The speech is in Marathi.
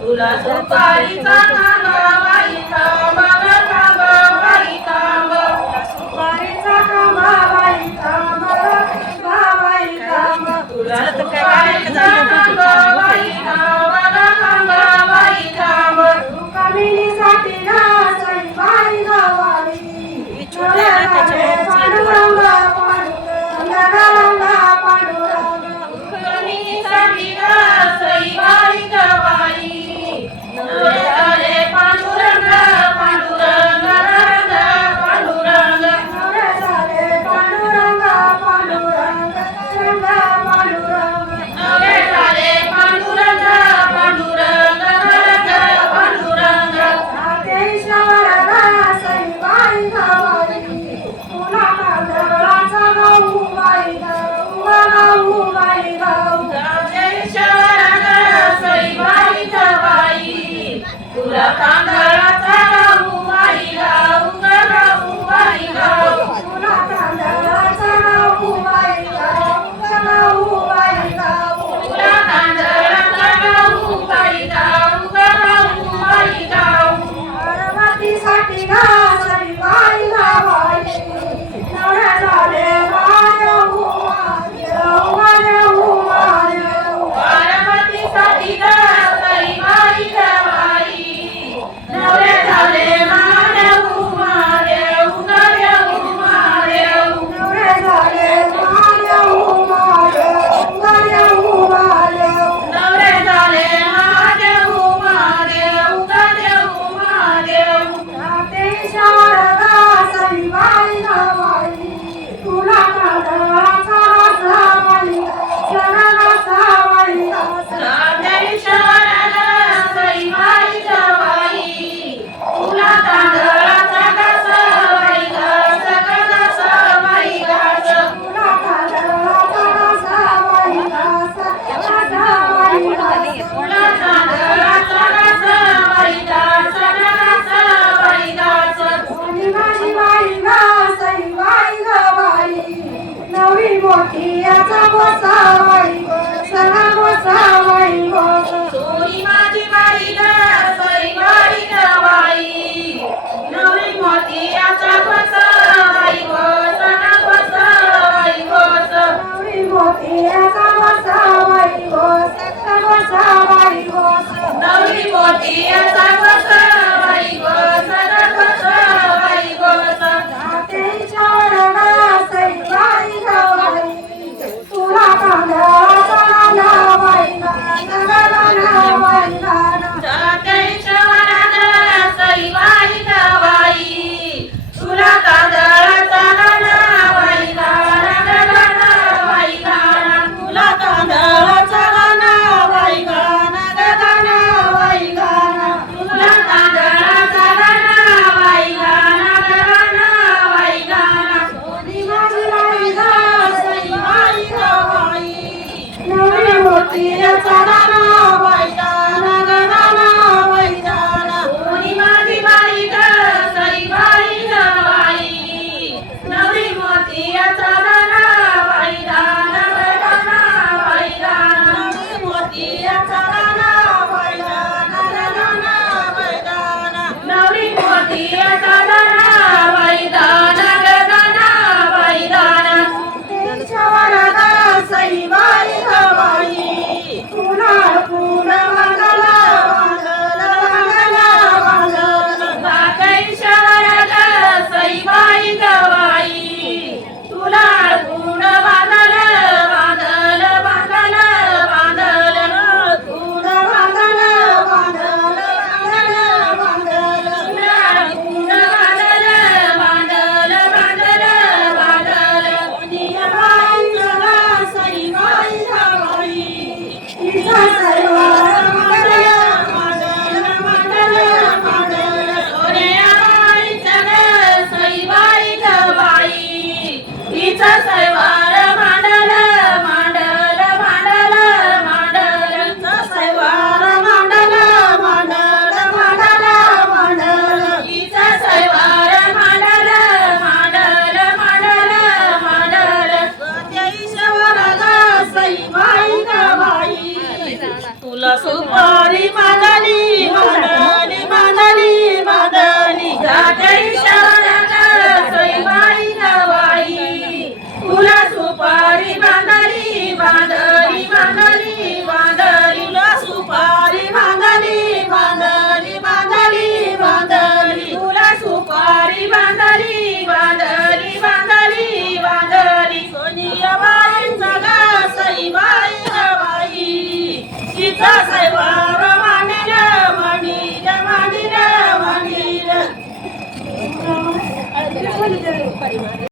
तुला बांधली बांधली बांधली तुला सुपारी बांधली बांधली बांधली बांधली तुला सुपारी बांधली बांधली बांधली बांधली सोनिया बाईंचा गा सई बाई ग बाई तिचा साहेबार मांडील मांडील मांडील मांडील